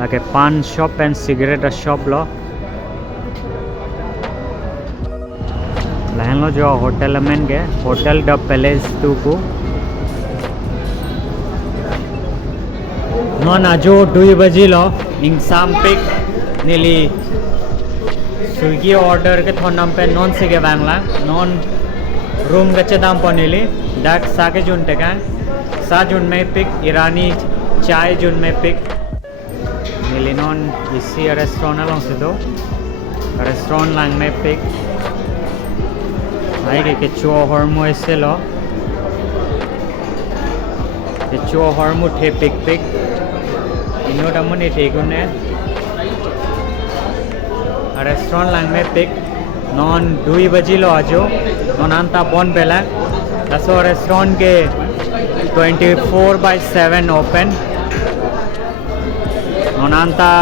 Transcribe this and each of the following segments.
lage pan shop and cigarette shop lo lahan lo jo hotel men ge hotel the palace tu ku non ajo 2 baji lo ing sam pick nili swiggy order ke thonam pe non sige bangla non room gache dam ponili dak sake jun teka sa jun me pick irani chai jun me pick nili non isi restaurant along se do restaurant lang me pick ai ke cho hormo ese lo ke cho hormo the pick ino damone the gune restaurant lang me pick non 2 baji lo ajo non anta bon bela aso restaurant ke 24/7 open non anta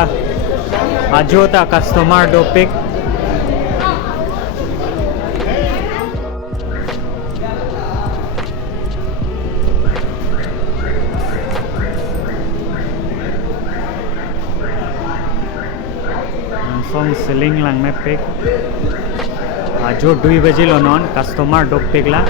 ajo ta customer do pick song ceiling lang me pick ajo 2 baji lo non customer do pick la